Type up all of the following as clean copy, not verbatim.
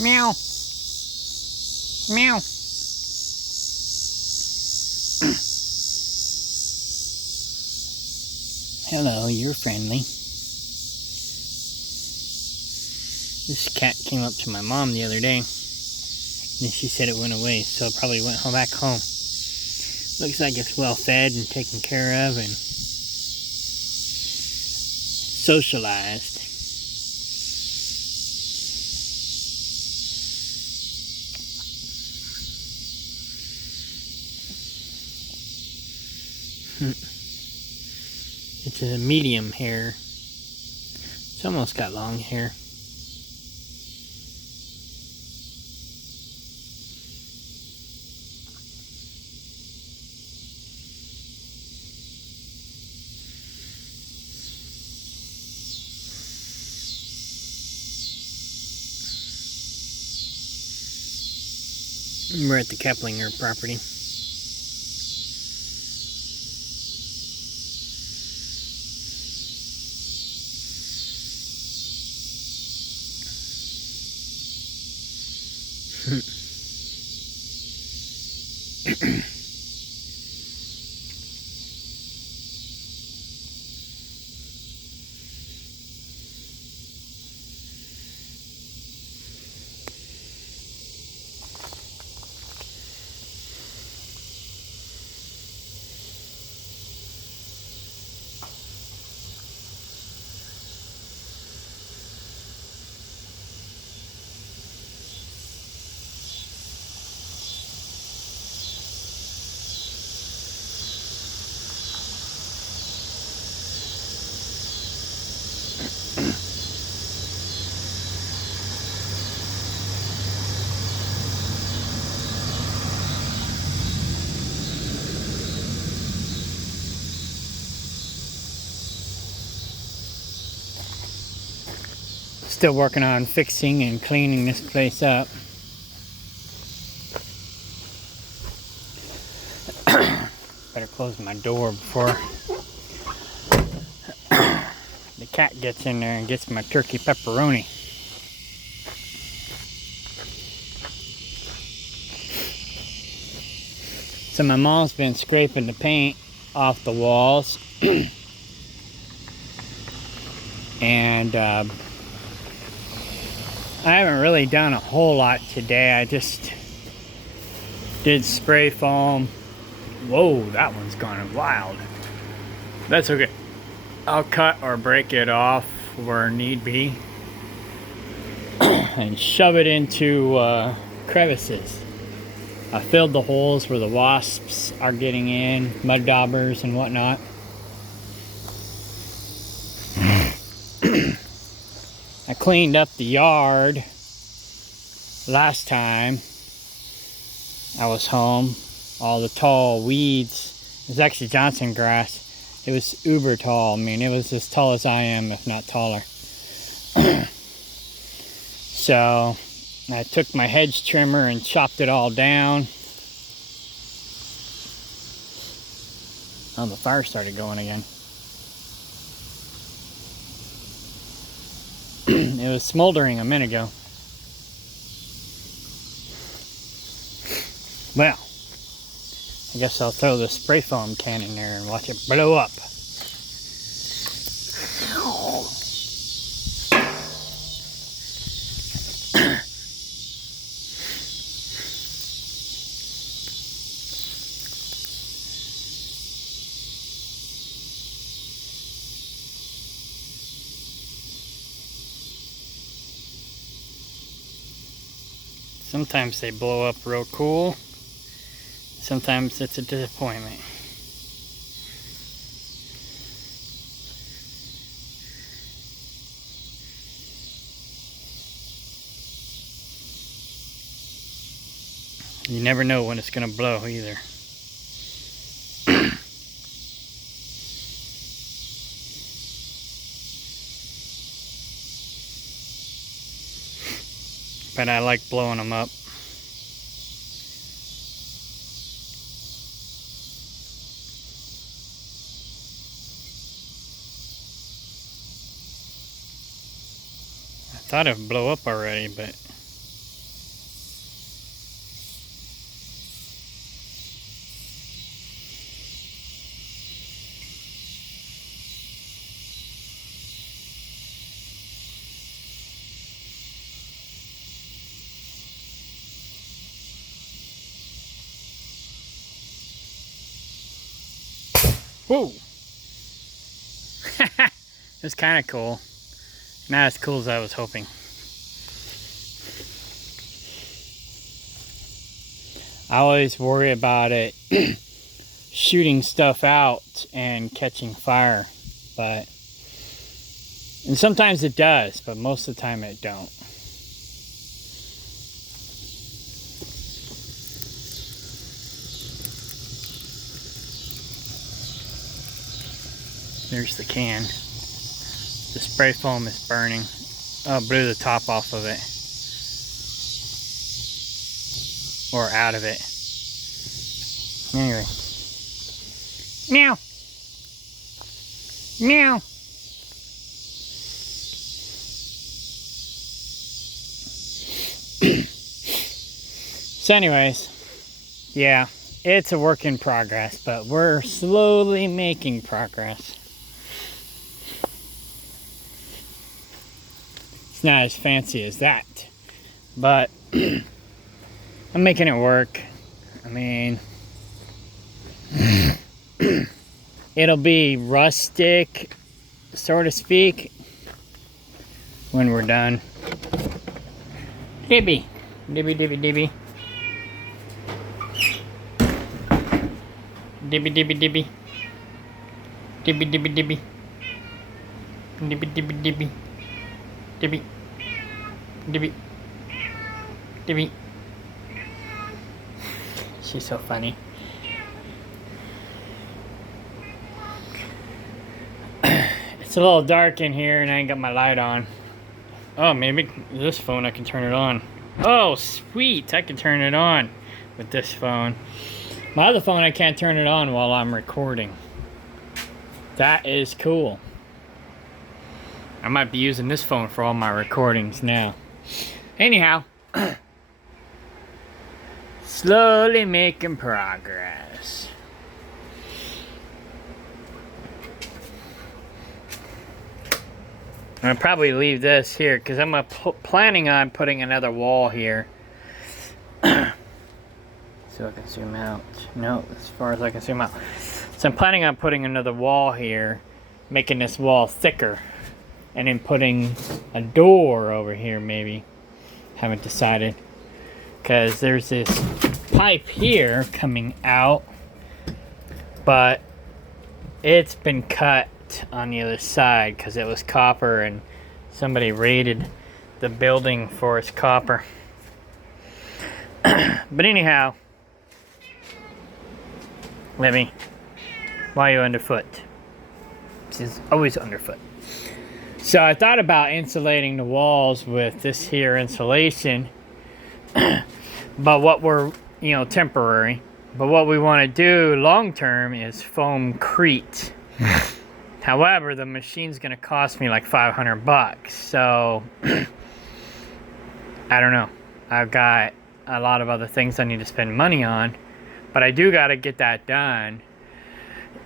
Meow. Meow. Hello, you're friendly. This cat came up to my mom the other day, and she said it went away, so it probably went back home. Looks like it's well fed and taken care of and socialized. It's a medium hair. It's almost got long hair. We're at the Caplinger property. Still working on fixing and cleaning this place up. Better close my door before the cat gets in there and gets my turkey pepperoni. So my mom's been scraping the paint off the walls. And I haven't really done a whole lot today. I just did spray foam. Whoa, that one's gone wild. That's okay. I'll cut or break it off where need be and shove it into crevices. I filled the holes where the wasps are getting in, mud daubers and whatnot. I cleaned up the yard last time I was home. All the tall weeds. It was actually Johnson grass. It was uber tall. I mean, it was as tall as I am, if not taller. So I took my hedge trimmer and chopped it all down. Oh, the fire started going again. It was smoldering a minute ago. Well, I guess I'll throw the spray foam can in there and watch it blow up. Sometimes they blow up real cool. Sometimes it's a disappointment. You never know when it's gonna blow either. But I like blowing them up. I thought it would blow up already, but Whoa! It's kind of cool. Not as cool as I was hoping. I always worry about it shooting stuff out and catching fire, and sometimes it does, but most of the time it don't. There's the can. The spray foam is burning. Oh, blew the top off of it. Or out of it. Anyway. Meow. Meow. So anyways, yeah, it's a work in progress, but we're slowly making progress. It's not as fancy as that, but I'm making it work. I mean, it'll be rustic, so to speak, when we're done. Dibby, dibby, dibby, dibby. Dibby, dibby, dibby. Dibby, dibby, dibby. Dibby, dibby, dibby. Dibby. Dibby. Dibby. She's so funny. It's a little dark in here and I ain't got my light on. Oh, maybe this phone I can turn it on. Oh, sweet. I can turn it on with this phone. My other phone I can't turn it on while I'm recording. That is cool. I might be using this phone for all my recordings now. Anyhow. Slowly making progress. I'll probably leave this here because I'm planning on putting another wall here. So I can zoom out. No, as far as I can zoom out. So I'm planning on putting another wall here, making this wall thicker, and then putting a door over here maybe. Haven't decided. Because there's this pipe here coming out, but it's been cut on the other side because it was copper and somebody raided the building for its copper. But anyhow, why are you underfoot? She's always underfoot. So I thought about insulating the walls with this here insulation. But what we're, temporary. But what we want to do long term is foamcrete. However, the machine's going to cost me like $500. So, I don't know. I've got a lot of other things I need to spend money on. But I do got to get that done.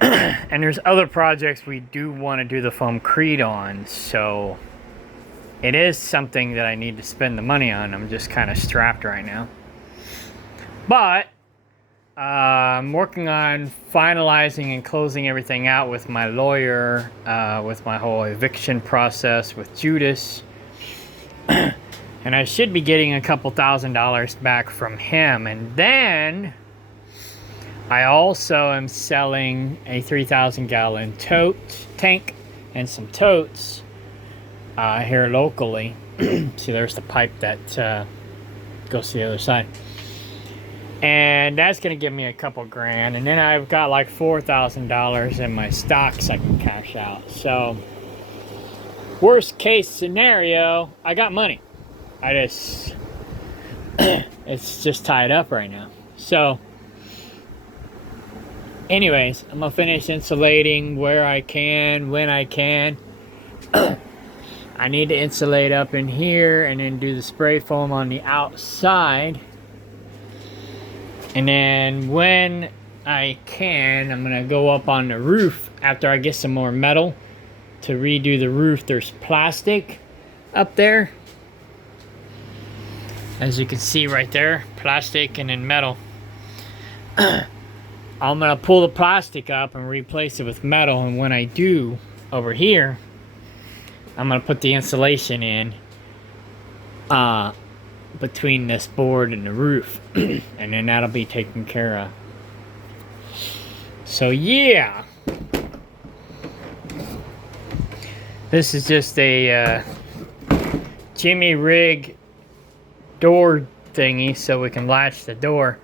And there's other projects we do want to do the foamcrete on. So, it is something that I need to spend the money on. I'm just kind of strapped right now. But I'm working on finalizing and closing everything out with my lawyer, with my whole eviction process with Judas. And I should be getting a couple $1,000s back from him. And then I also am selling a 3,000-gallon tank and some totes here locally. See, there's the pipe that goes to the other side. And that's going to give me a couple grand. And then I've got like $4,000 in my stocks I can cash out. So, worst case scenario, I got money. it's just tied up right now. So, anyways, I'm going to finish insulating where I can, when I can. I need to insulate up in here and then do the spray foam on the outside. And then when I can, I'm going to go up on the roof after I get some more metal to redo the roof. There's plastic up there. As you can see right there, plastic and then metal. I'm gonna pull the plastic up and replace it with metal, and when I do over here, I'm gonna put the insulation in between this board and the roof, and then that'll be taken care of. So yeah, this is just a Jimmy rig door thingy so we can latch the door,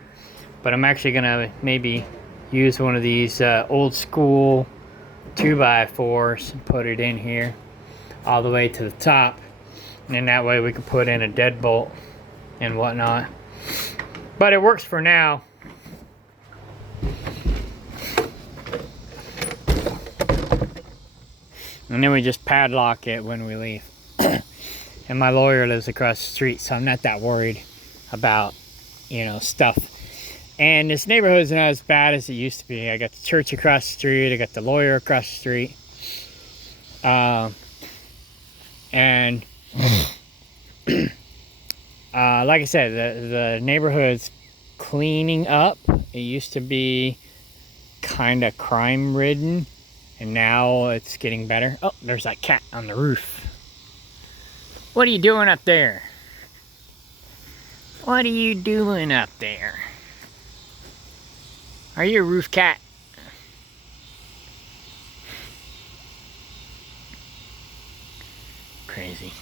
but I'm actually gonna maybe use one of these old school 2x4s and put it in here all the way to the top, and then that way we can put in a deadbolt and whatnot. But it works for now. And then we just padlock it when we leave. And my lawyer lives across the street, so I'm not that worried about, you know, stuff. And this neighborhood's not as bad as it used to be. I got the church across the street, I got the lawyer across the street. And like I said, the neighborhood's cleaning up. It used to be kind of crime-ridden, and now it's getting better. Oh, there's that cat on the roof. What are you doing up there? What are you doing up there? Are you a roof cat? Crazy.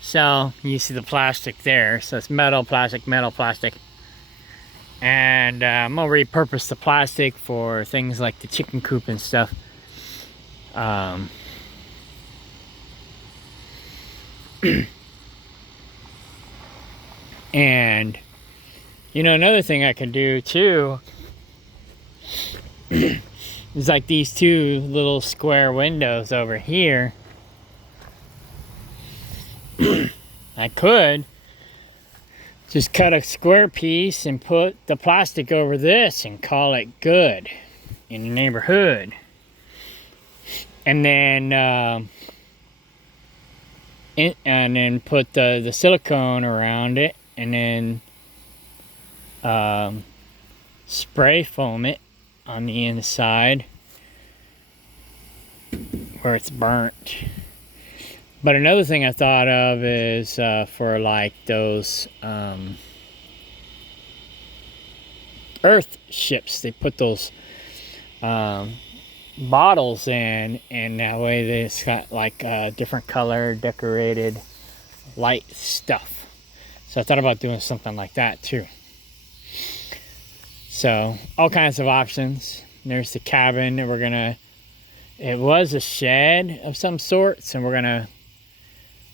So you see the plastic there. So it's metal, plastic, metal, plastic. And I'm gonna repurpose the plastic for things like the chicken coop and stuff. And you know, another thing I can do too is like these two little square windows over here. I could just cut a square piece and put the plastic over this and call it good in the neighborhood. And then put the silicone around it, and then spray foam it on the inside where it's burnt. But another thing I thought of is for like those earth ships, they put those bottles in, and that way it's got like different color decorated light stuff. So I thought about doing something like that too. So all kinds of options. There's the cabin that we're gonna, it was a shed of some sorts, and we're gonna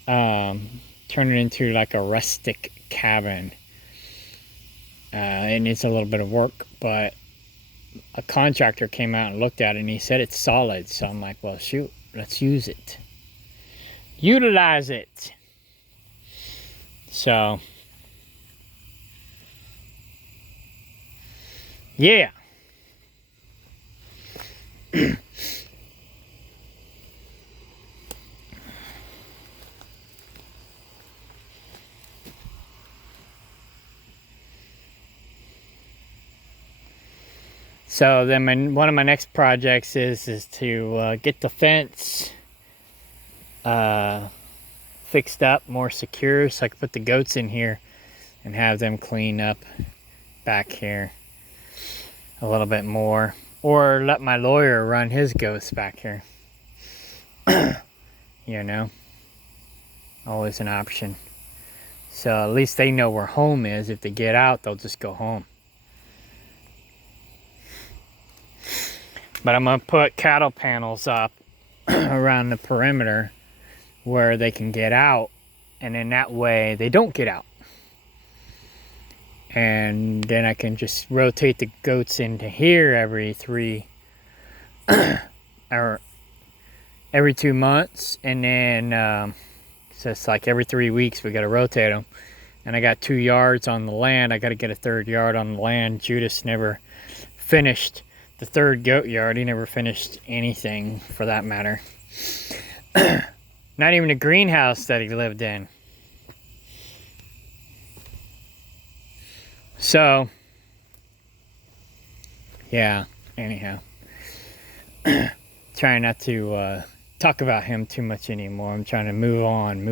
turn it into like a rustic cabin. It needs a little bit of work, but a contractor came out and looked at it and he said it's solid. So I'm like, well, shoot, let's use it. Utilize it. So, yeah. So then one of my next projects is to get the fence fixed up, more secure, so I can put the goats in here and have them clean up back here a little bit more, or let my lawyer run his goats back here. You know, always an option. So at least they know where home is. If they get out, they'll just go home. But I'm gonna put cattle panels up around the perimeter where they can get out, and then that way they don't get out. And then I can just rotate the goats into here every 2 months, and then so it's like every 3 weeks we gotta rotate them. And I got 2 yards on the land. I gotta get a 3rd yard on the land. Judas never finished the 3rd goat yard. He never finished anything for that matter. Not even a greenhouse that he lived in. So, yeah, anyhow. Trying not to talk about him too much anymore. I'm trying to move on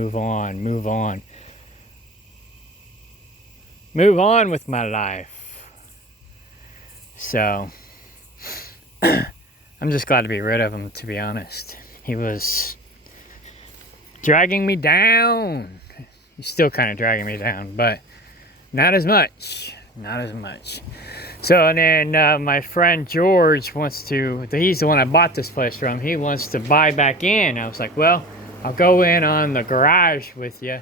with my life. So, I'm just glad to be rid of him, to be honest. He was dragging me down. He's still kind of dragging me down, but not as much. So, and then my friend George wants to, he's the one I bought this place from, he wants to buy back in. I was like, well, I'll go in on the garage with you,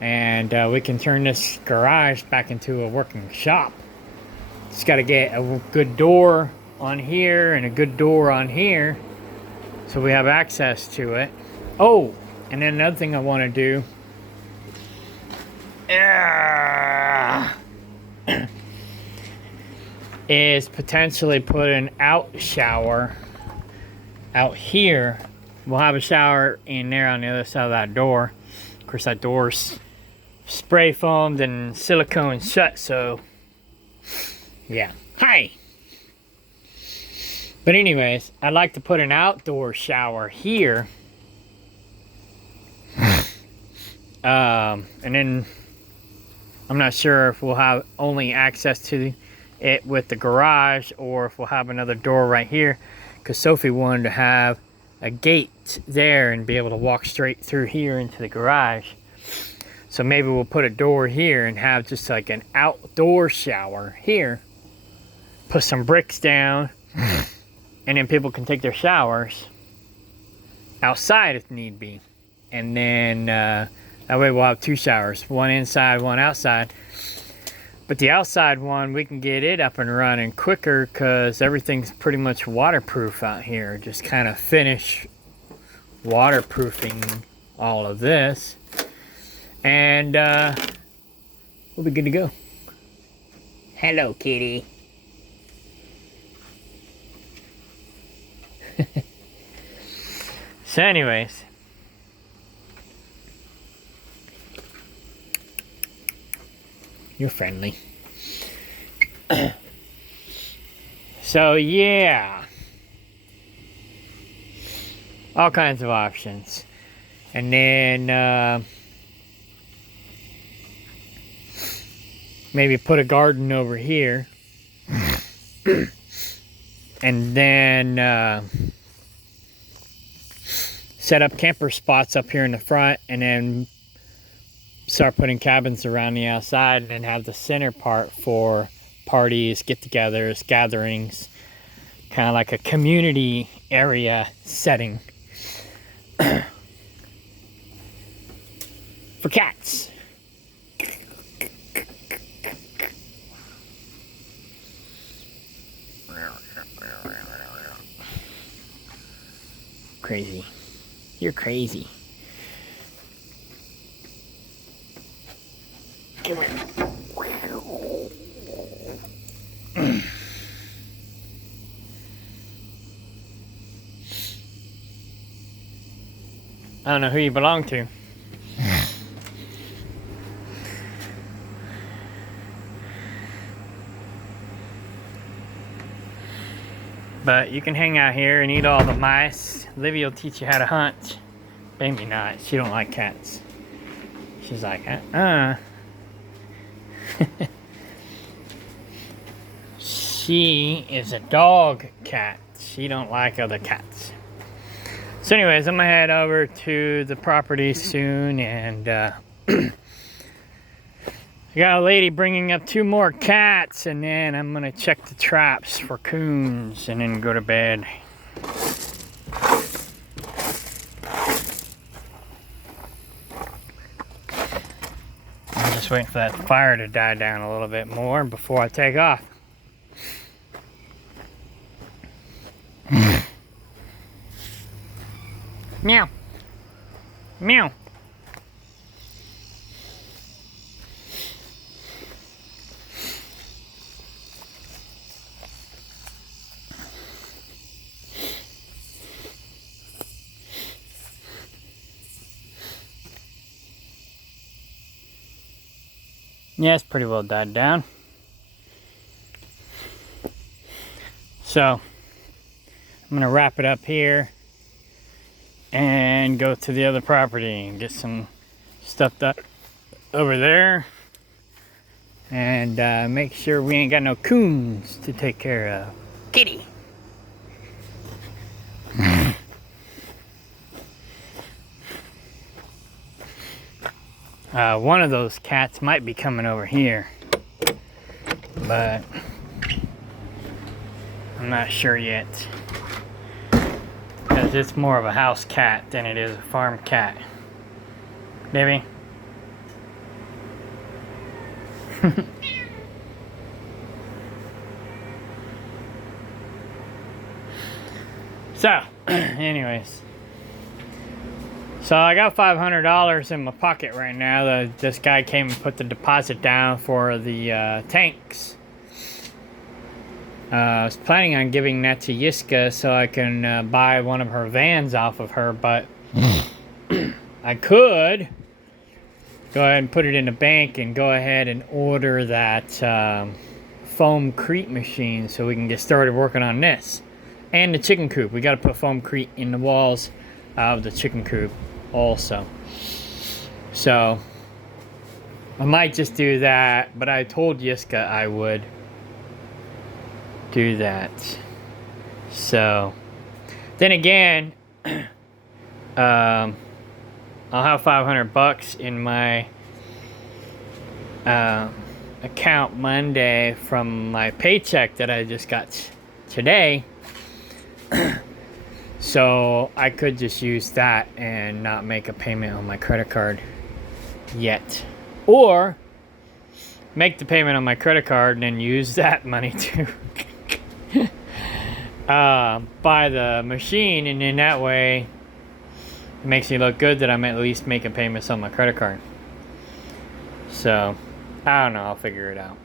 and we can turn this garage back into a working shop. Just got to get a good door on here and a good door on here so we have access to it. Oh, and then another thing I want to do is potentially put an out shower out here. We'll have a shower in there on the other side of that door. Of course, that door's spray foamed and silicone shut, so yeah. Hi! But anyways, I'd like to put an outdoor shower here. And then I'm not sure if we'll have only access to it with the garage or if we'll have another door right here, because Sophie wanted to have a gate there and be able to walk straight through here into the garage. So maybe we'll put a door here and have just like an outdoor shower here. Put some bricks down, and then people can take their showers outside if need be. And then that way we'll have two showers, one inside, one outside. But the outside one, we can get it up and running quicker because everything's pretty much waterproof out here. Just kind of finish waterproofing all of this, and we'll be good to go. Hello, kitty. So anyways, you're friendly. So yeah, all kinds of options. And then maybe put a garden over here. And then set up camper spots up here in the front, and then start putting cabins around the outside, and then have the center part for parties, get-togethers, gatherings, kind of like a community area setting for cats. Crazy. You're crazy. Come here. I don't know who you belong to. But you can hang out here and eat all the mice. Livy will teach you how to hunt. Maybe not. She don't like cats. She's like, She is a dog cat. She don't like other cats. So anyways, I'm gonna head over to the property soon, and I got a lady bringing up 2 more cats, and then I'm gonna check the traps for coons and then go to bed. I'm just waiting for that fire to die down a little bit more before I take off. Meow. Meow. Yeah, it's pretty well died down. So I'm gonna wrap it up here and go to the other property and get some stuff done over there, and make sure we ain't got no coons to take care of. Kitty. One of those cats might be coming over here, but I'm not sure yet, because it's more of a house cat than it is a farm cat. Baby? So, anyways. So I got $500 in my pocket right now. This guy came and put the deposit down for the tanks. I was planning on giving that to Yiska so I can buy one of her vans off of her, but I could go ahead and put it in the bank and go ahead and order that foamcrete machine so we can get started working on this. And the chicken coop. We got to put foamcrete in the walls of the chicken coop also. So I might just do that, but I told Yiska I would do that. So then again, I'll have $500 in my account Monday from my paycheck that I just got today. So I could just use that and not make a payment on my credit card yet, or make the payment on my credit card and then use that money to buy the machine, and in that way it makes me look good that I'm at least making payments on my credit card. So I don't know, I'll figure it out.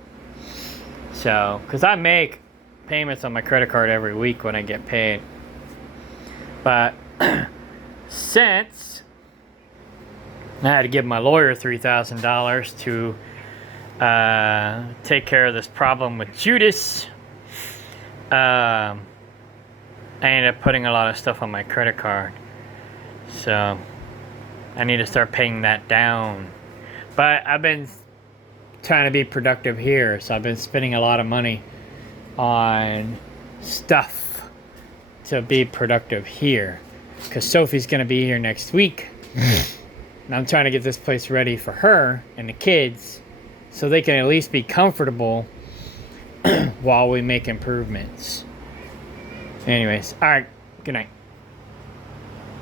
So because I make payments on my credit card every week when I get paid, but since I had to give my lawyer $3,000 to take care of this problem with Judas, I ended up putting a lot of stuff on my credit card. So I need to start paying that down. But I've been trying to be productive here, so I've been spending a lot of money on stuff to be productive here, because Sophie's gonna be here next week. And I'm trying to get this place ready for her and the kids so they can at least be comfortable while we make improvements. Anyways, all right, good night.